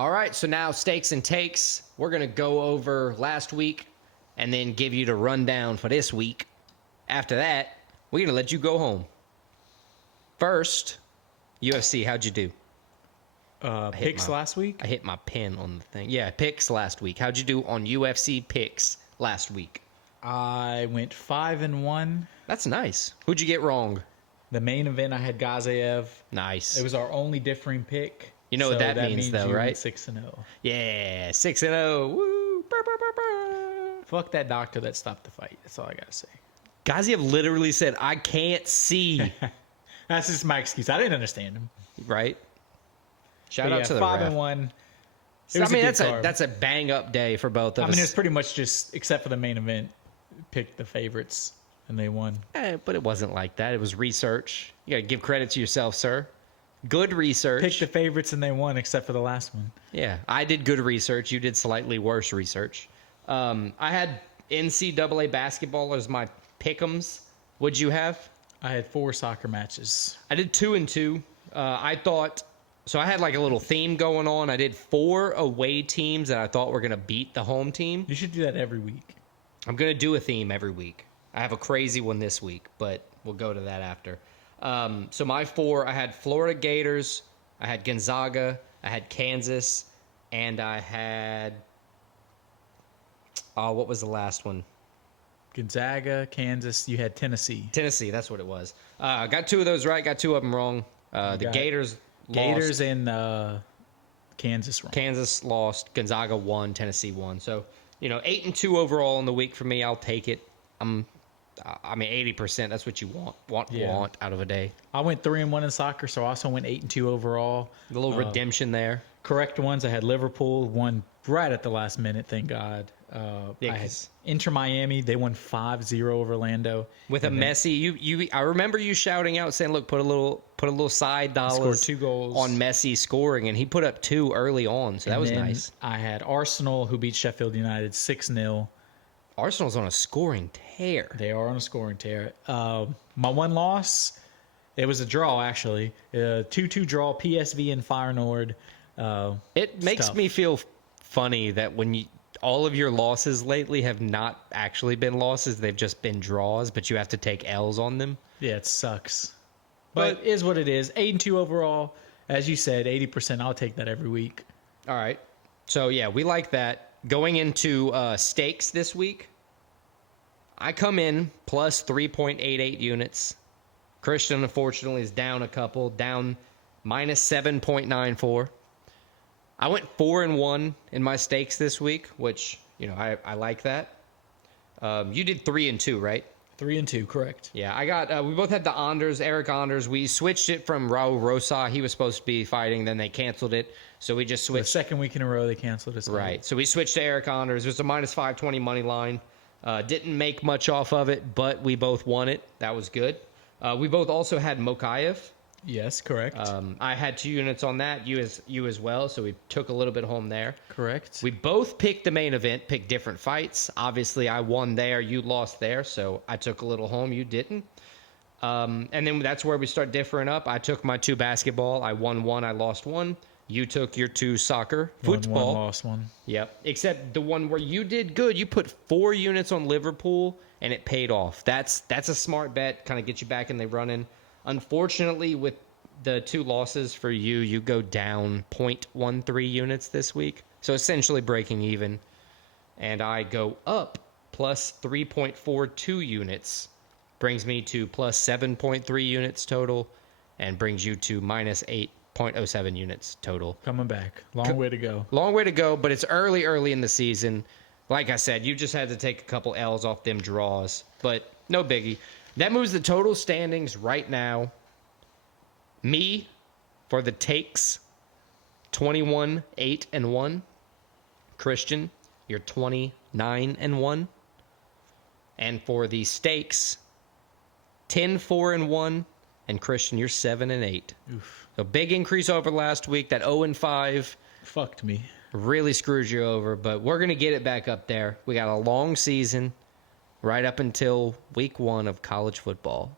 All right, so now stakes and takes. We're going to go over last week and then give you the rundown for this week. After that, we're going to let you go home. First, UFC, how'd you do? Picks last week? I hit my pin on the thing. Yeah, picks last week. How'd you do on UFC picks last week? I went 5-1. That's nice. Who'd you get wrong? The main event, I had Gazayev. Nice. It was our only differing pick. You know what that means though, you right? went 6-0. Yeah, 6-0. Woo! Brr, brr, brr, brr. Fuck that doctor that stopped the fight. That's all I gotta say. Gaziev literally said, I can't see. That's just my excuse. I didn't understand him. Right? Shout out to the 5-1. That's a bang up day for both of us. I mean, it's pretty much just, except for the main event, picked the favorites and they won. But it wasn't like that. It was research. You got to give credit to yourself, sir. Good research. Picked the favorites and they won, except for the last one. Yeah, I did good research. You did slightly worse research. I had NCAA basketball as my pick'ems. What'd you have? I had 4 soccer matches. I did 2 and 2. I had like a little theme going on. I did 4 away teams that I thought were going to beat the home team. You should do that every week. I'm going to do a theme every week. I have a crazy one this week, but we'll go to that after. So my 4, I had Florida Gators, I had Gonzaga, I had Kansas, and I had... what was the last one? Gonzaga, Kansas, you had Tennessee. Tennessee, that's what it was. I got 2 of those right, got 2 of them wrong. The Gators lost. And Kansas wrong. Kansas lost, Gonzaga won, Tennessee won. So, 8-2 overall in the week for me. I'll take it. 80%, that's what you want out of a day. I went 3-1 in soccer, so I also went 8-2 overall. A little redemption there. Correct ones. I had Liverpool, won right at the last minute, thank God. I had Inter Miami, they won 5-0 over Orlando. With a Messi, I remember you shouting out saying, "Look, put a little side dollars scored 2 goals on Messi scoring," and he put up 2 early on, so that was nice. I had Arsenal, who beat Sheffield United 6-0. Arsenal's on a scoring tear. They are on a scoring tear. My one loss, it was a draw actually. 2-2 draw, PSV and Feyenoord. It makes me feel funny that when all of your losses lately have not actually been losses, they've just been draws, but you have to take L's on them. Yeah, it sucks. But it is what it is. 8-2 overall. As you said, 80%. I'll take that every week. All right. So, yeah, we like that. Going into stakes this week, I come in plus 3.88 units. Christian, unfortunately, is down a couple, down minus 7.94. I went 4-1 in my stakes this week, which, I like that. You did 3-2, right? 3-2, correct. Yeah, I got, we both had the Anders, Eric Anders. We switched it from Raul Rosa. He was supposed to be fighting, then they canceled it. So we just switched. The second week in a row, they canceled it. Right. So we switched to Eric Anders. It was a minus 520 money line. Didn't make much off of it, but we both won it. That was good. We both also had Mokaev. Yes, correct. I had 2 units on that. You as well. So we took a little bit home there. Correct. We both picked the main event, picked different fights. Obviously, I won there. You lost there. So I took a little home. You didn't. And then that's where we start differing up. I took my 2 basketball. I won 1. I lost 1. You took your 2 soccer. Football. 1, lost 1. Yep. Except the one where you did good. You put 4 units on Liverpool, and it paid off. That's a smart bet. Kind of get you back in the running. Unfortunately, with the 2 losses for you, you go down 0.13 units this week. So essentially breaking even. And I go up plus 3.42 units. Brings me to plus 7.3 units total. And brings you to minus 8.07 units total. Coming back. Long way to go. Long way to go, but it's early in the season. Like I said, you just had to take a couple L's off them draws. But no biggie. That moves the total standings right now. Me, for the takes, 21-8-1. Christian, you're 29-1. And for the stakes, 10-4-1. And Christian, you're 7-8. Oof. So big increase over last week. That 0-5 fucked me. Really screws you over, but we're going to get it back up there. We got a long season right up until week 1 of college football.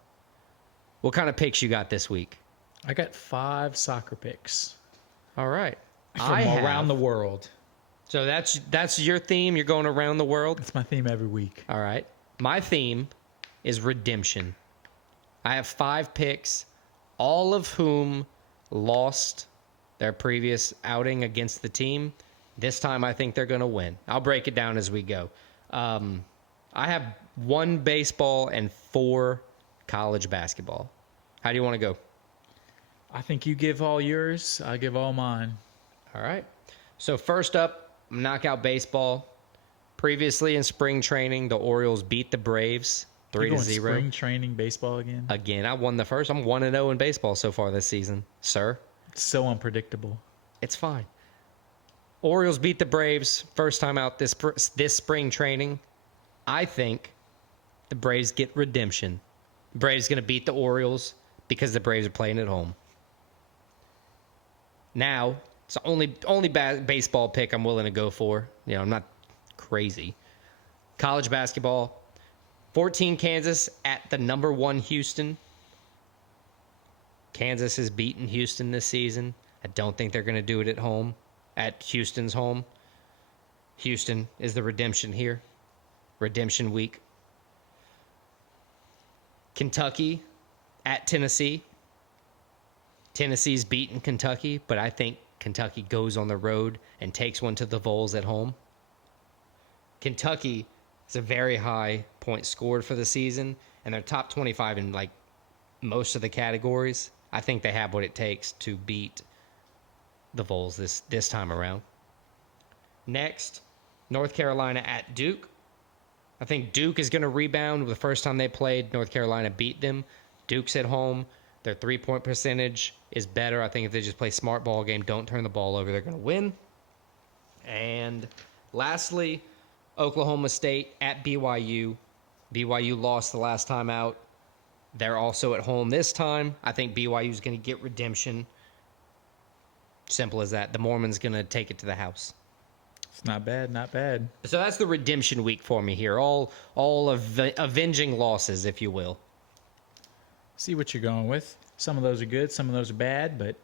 What kind of picks you got this week? I got 5 soccer picks. All right. from around the world. So that's your theme. You're going around the world. That's my theme every week. All right. My theme is redemption. I have 5 picks, all of whom lost their previous outing against the team. This time, I think they're going to win. I'll break it down as we go. I have 1 baseball and 4 college basketball. How do you want to go? I think you give all yours. I give all mine. All right. So first up, knockout baseball. Previously in spring training, the Orioles beat the Braves 3-0. Spring training baseball again? Again, I won the first. I'm 1-0 in baseball so far this season, sir. It's so unpredictable. It's fine. Orioles beat the Braves first time out this spring training. I think the Braves get redemption. Braves going to beat the Orioles because the Braves are playing at home. Now, it's the only baseball pick I'm willing to go for. You know, I'm not crazy. College basketball, 14 Kansas at the number 1 Houston. Kansas has beaten Houston this season. I don't think they're going to do it at home, at Houston's home. Houston is the redemption here. Redemption week. Kentucky at Tennessee. Tennessee's beaten Kentucky, but I think Kentucky goes on the road and takes one to the Vols at home. Kentucky is a very high point scored for the season, and they're top 25 in like most of the categories. I think they have what it takes to beat the Vols this time around. Next, North Carolina at Duke. I think Duke is going to rebound. The first time they played, North Carolina beat them. Duke's at home. Their 3-point percentage is better. I think if they just play smart ball game, don't turn the ball over, they're going to win. And lastly, Oklahoma State at BYU. BYU lost the last time out. They're also at home this time. I think BYU is going to get redemption. Simple as that. The Mormon's going to take it to the house. It's not bad, not bad. So that's the redemption week for me here. All avenging losses, if you will. See what you're going with. Some of those are good, some of those are bad, but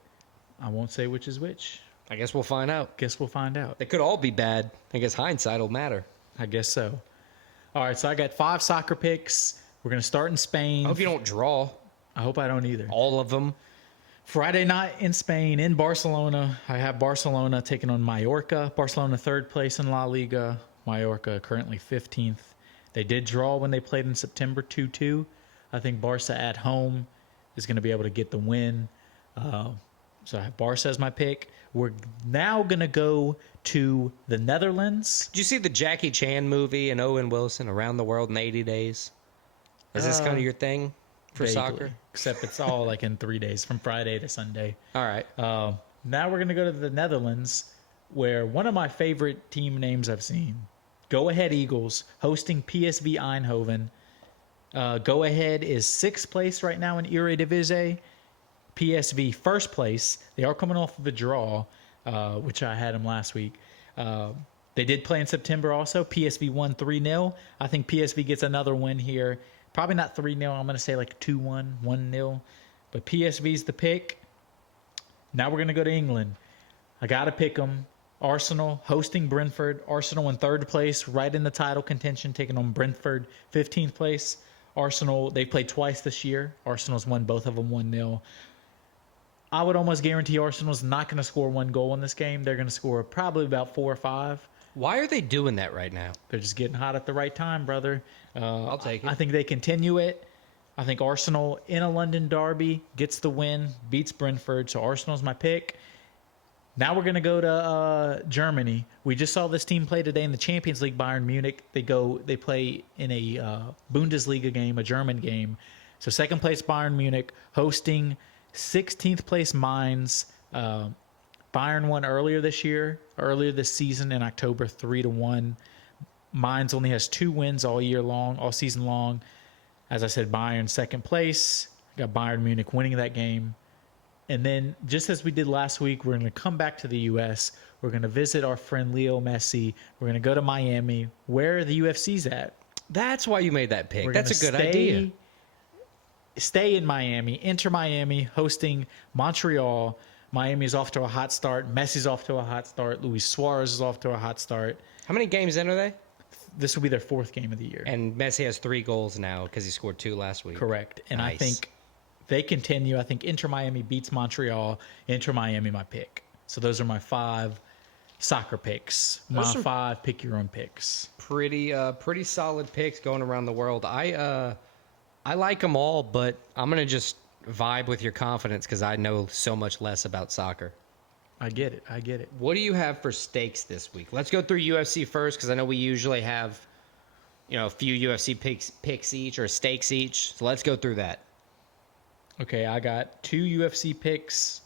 I won't say which is which. I guess we'll find out. Guess we'll find out. They could all be bad. I guess hindsight will matter. I guess so. All right, so I got 5 soccer picks. We're going to start in Spain. I hope you don't draw. I hope I don't either. All of them. Friday night in Spain, in Barcelona. I have Barcelona taking on Mallorca. Barcelona 3rd place in La Liga. Mallorca currently 15th. They did draw when they played in September 2-2. I think Barca at home is going to be able to get the win. So I have Barca as my pick. We're now going to go to the Netherlands. Did you see the Jackie Chan movie and Owen Wilson, Around the World in 80 Days? Is this kind of your thing for Vaguely, soccer? Except it's all like in 3 days, from Friday to Sunday. All right. Now we're going to go to the Netherlands, where one of my favorite team names I've seen, Go Ahead Eagles, hosting PSV Eindhoven. Go Ahead is 6th place right now in Eredivisie. PSV 1st place. They are coming off of a draw, which I had them last week. They did play in September also. PSV won 3-0. I think PSV gets another win here. Probably not 3-0. I'm going to say like 2-1, 1-0. But PSV's the pick. Now we're going to go to England. I got to pick them. Arsenal hosting Brentford. Arsenal in 3rd place, right in the title contention, taking on Brentford, 15th place. Arsenal, they played twice this year. Arsenal's won both of them 1-0. I would almost guarantee Arsenal's not going to score 1 goal in this game. They're going to score probably about 4 or 5. Why are they doing that right now? They're just getting hot at the right time, brother. I'll take it. I think they continue it. I think Arsenal in a London derby gets the win, beats Brentford. So Arsenal's my pick. Now we're going to go to Germany. We just saw this team play today in the Champions League, Bayern Munich. They play in a Bundesliga game, a German game. So 2nd place Bayern Munich hosting 16th place Mainz. Bayern won earlier this season in October, 3-1. Mainz only has 2 wins all season long. As I said, Bayern 2nd place. Got Bayern Munich winning that game. And then, just as we did last week, we're going to come back to the U.S. We're going to visit our friend Leo Messi. We're going to go to Miami, where the UFC's at. That's why you made that pick. We're That's a good idea. Stay in Miami, enter Miami, hosting Montreal. Miami's off to a hot start. Messi's off to a hot start. Luis Suarez is off to a hot start. How many games in are they? This will be their 4th game of the year. And Messi has 3 goals now because he scored 2 last week. Correct. And Nice. I think they continue. I think Inter Miami beats Montreal. Inter Miami, my pick. So those are my 5 soccer picks. My Those are- 5 pick your own picks. Pretty solid picks going around the world. I like them all, but I'm gonna just vibe with your confidence because I know so much less about soccer. I get it. What do you have for stakes this week? Let's go through UFC first because I know we usually have, a few UFC picks each or stakes each. So let's go through that. Okay, I got 2 UFC picks,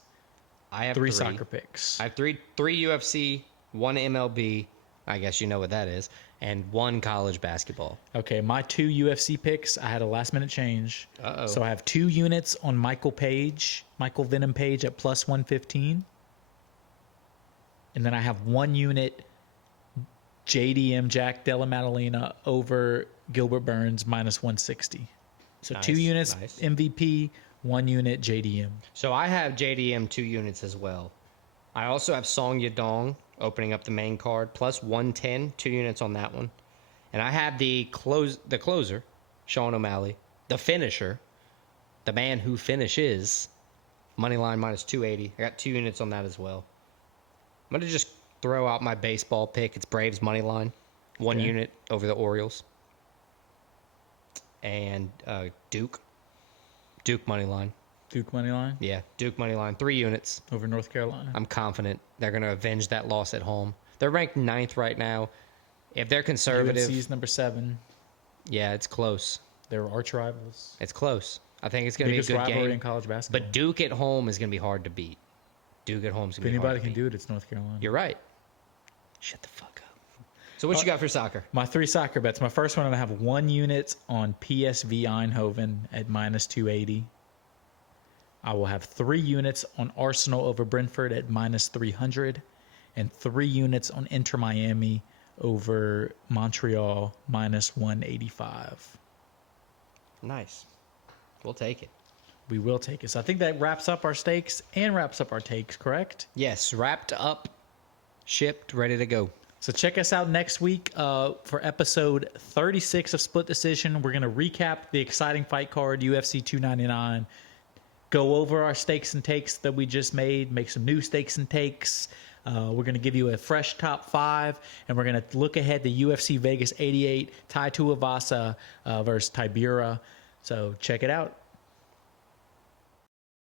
I have 3 3 soccer picks. I have three UFC, 1 MLB. I guess you know what that is, and 1 college basketball. Okay, my 2 UFC picks, I had a last minute change. Uh-oh. So I have 2 units on Michael Venom Page at plus 115. And then I have 1 unit JDM Jack Della Maddalena over Gilbert Burns minus 160. So 2 Nice, units nice. MVP, 1 unit JDM. So I have JDM 2 units as well. I also have Song Yadong opening up the main card plus 110, 2 units on that one. And I have the closer, Sean O'Malley, the finisher, the man who finishes, money line minus 280. I got 2 units on that as well. I'm going to just throw out my baseball pick. It's Braves money line, 1 Okay. unit over the Orioles. And Duke money line. Duke money line Yeah, Duke money line, 3 units. over North Carolina. I'm confident they're going to avenge that loss at home. They're ranked 9th right now. If they're conservative, UNC's number 7. yeah, it's close. They're arch rivals. It's close. I think it's going to be a Biggest good rivalry game. in college basketball. But Duke at home is going to be hard to beat. Duke at home is if going to be hard anybody to can beat. do it, it's North Carolina. You're right. Shut the fuck up. So what you got for soccer? My 3 soccer bets. My first one, I have 1 unit on PSV Eindhoven at minus 280. I will have 3 units on Arsenal over Brentford at minus 300. And 3 units on Inter Miami over Montreal minus 185. Nice. We'll take it. We will take it. So I think that wraps up our stakes and wraps up our takes, correct? Yes, wrapped up, shipped, ready to go. So check us out next week for episode 36 of Split Decision. We're going to recap the exciting fight card, UFC 299. Go over our stakes and takes that we just made, make some new stakes and takes. We're going to give you a fresh top 5, and we're going to look ahead to UFC Vegas 88, Tai Tuivasa versus Tibura. So check it out.